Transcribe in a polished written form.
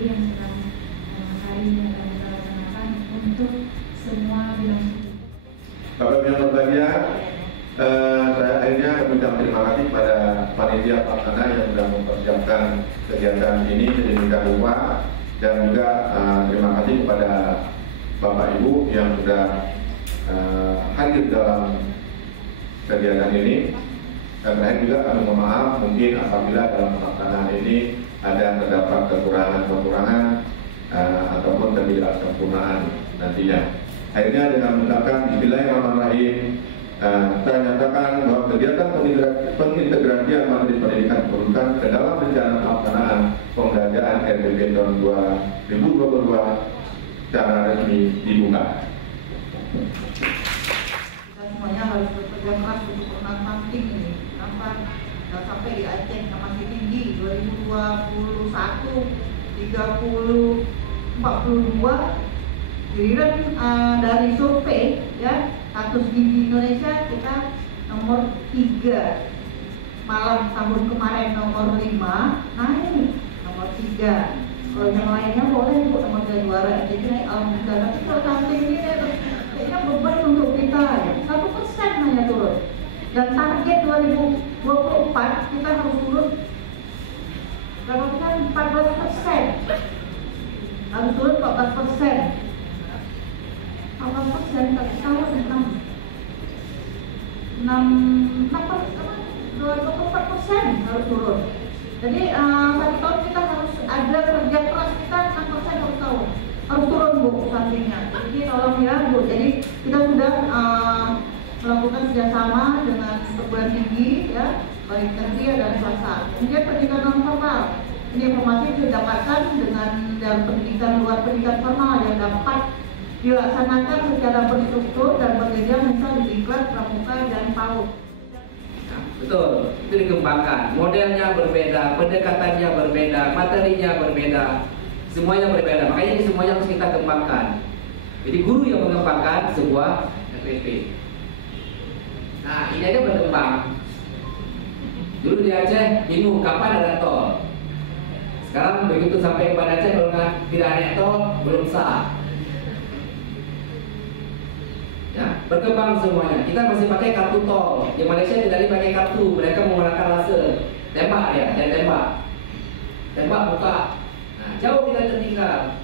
yang sedang hari ini akan kita laksanakan untuk semua bidang. Bapak yang berbahagia, saya akhirnya kami ucapkan terima kasih kepada panitia pelaksana yang sudah mempersiapkan kegiatan ini sedemikian rupa, dan juga terima kasih kepada Bapak Ibu yang sudah hadir dalam kegiatan ini. Dan terakhir juga kami mohon maaf mungkin apabila dalam pelaksanaan ini ada terdapat kekurangan-kekurangan ataupun ketidaksempurnaan nantinya. Akhirnya dengan mengucapkan Bismillahirrahmanirrahim, saya nyatakan bahwa kegiatan pengintegrasian materi pendidikan kependudukan ke dalam rencana pelaksanaan penghargaan RBP tahun 2022 secara resmi dibuka. Kita semuanya harus bekerja keras untuk menang stunting ini. Kenapa? Sudah sampai di Aceh yang masih tinggi 2021 42. Giliran dari survei ya status gizi Indonesia kita nomor 3, malam tahun kemarin nomor 5, nah ini nomor 3. Kalau yang lainnya boleh Bu nomor 3 juara, jadi naik alhamdulillah. Tapi kalau stunting ini kayaknya beban untuk kita ya, 1% hanya turun. Dan target 2024 kita harus turun berapa persen? 14%. Harus turun 14%. 14% tapi kalau 24% harus turun. Jadi 1 tahun kita harus ada kerja keras, kita 6% harus turun Bu stuntingnya. Jadi tolong ya Bu. Jadi kita sudah melakukan kerjasama dengan perguruan tinggi ya, baik negeri dan swasta. Kemudian pendidikan non formal. Ini informasi didapatkan dengan dalam pendidikan luar pendidikan formal yang dapat dilaksanakan secara berstruktur dan berjenjang, misal di diklat, pramuka, dan PAUD. Nah, betul, itu dikembangkan. Modelnya berbeda, pendekatannya berbeda, materinya berbeda, semuanya berbeda. Makanya ini semuanya harus kita kembangkan. Jadi guru yang mengembangkan sebuah RPP. Nah, ini aja berkembang. Dulu di Aceh bingung kapan ada tol. Sekarang begitu sampai pada Aceh kalau tidak ada tol belum sah. Ya, berkembang semuanya. Kita masih pakai kartu tol. Di Malaysia tidak dipakai kartu, mereka menggunakan laser. Tembak ya, dan tembak buka. Nah, jauh kita tertinggal.